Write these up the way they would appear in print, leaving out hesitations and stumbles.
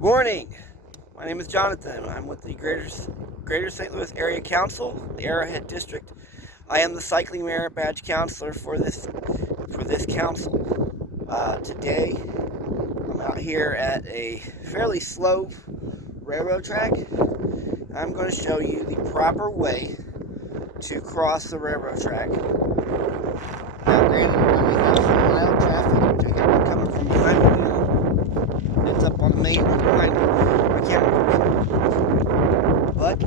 Morning. My name is Jonathan. I'm with the Greater St. Louis Area Council, the Arrowhead District. I am the Cycling Merit Badge Counselor for this council. Today, I'm out here at a fairly slow railroad track. I'm going to show you the proper way to cross the railroad track. Now, granted, I may have some mild traffic, which I hear coming from behind me now. It's up on the main road behind me. I can't remember. But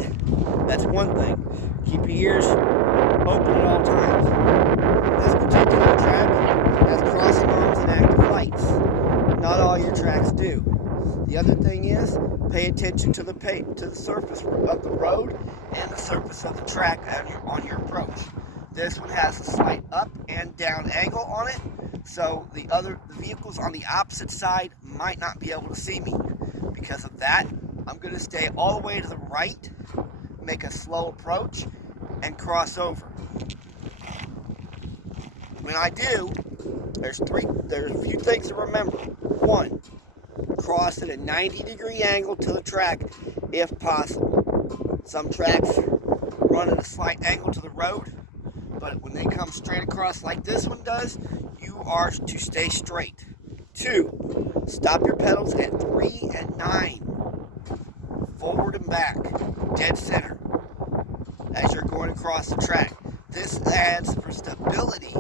that's one thing. Keep your ears open at all times. This particular track has crossing arms and active lights. Not all your tracks do. The other thing is, pay attention to the surface of the road and the surface of the track on your approach. This one has a slight up and down angle on it, so the vehicles on the opposite side might not be able to see me. Because of that, I'm going to stay all the way to the right, make a slow approach, and cross over. When I do, there's a few things to remember. One, cross at a 90-degree angle to the track if possible. Some tracks run at a slight angle to the road, but when they come straight across like this one does, you are to stay straight. 2, stop your pedals at 3 and 9, forward and back, dead center, as you're going across the track. This adds for stability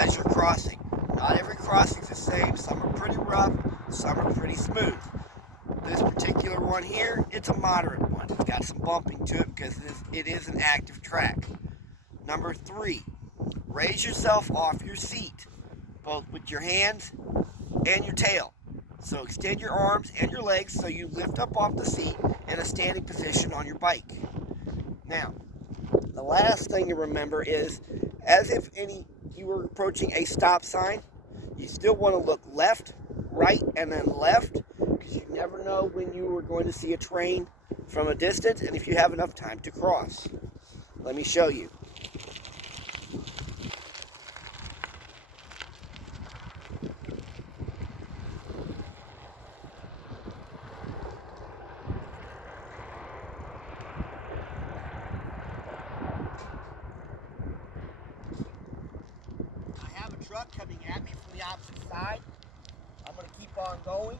as you're crossing. Not every crossing is the same. Some are pretty rough, some are pretty smooth. This particular one here, it's a moderate one. It's got some bumping to it because it is an active track. Number 3, raise yourself off your seat, both with your hands and your tail. So extend your arms and your legs so you lift up off the seat in a standing position on your bike. Now, the last thing to remember is, as if you were approaching a stop sign, you still want to look left, right, and then left, because you never know when you are going to see a train from a distance and if you have enough time to cross. Let me show you. I have a truck coming at me from the opposite side. I'm going to keep on going.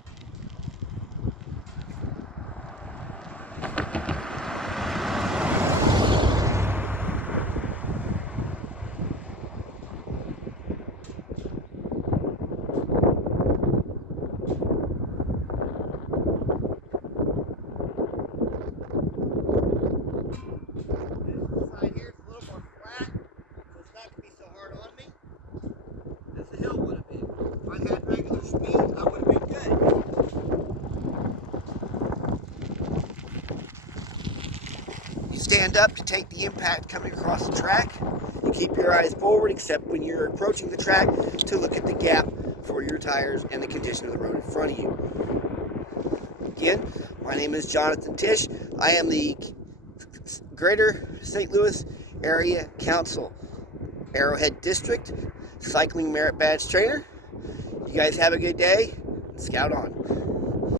Stand up to take the impact coming across the track. You keep your eyes forward, except when you're approaching the track, to look at the gap for your tires and the condition of the road in front of you. Again, my name is Jonathan Tisch. I am the Greater St. Louis Area Council, Arrowhead District, Cycling Merit Badge Trainer. You guys have a good day. Scout on.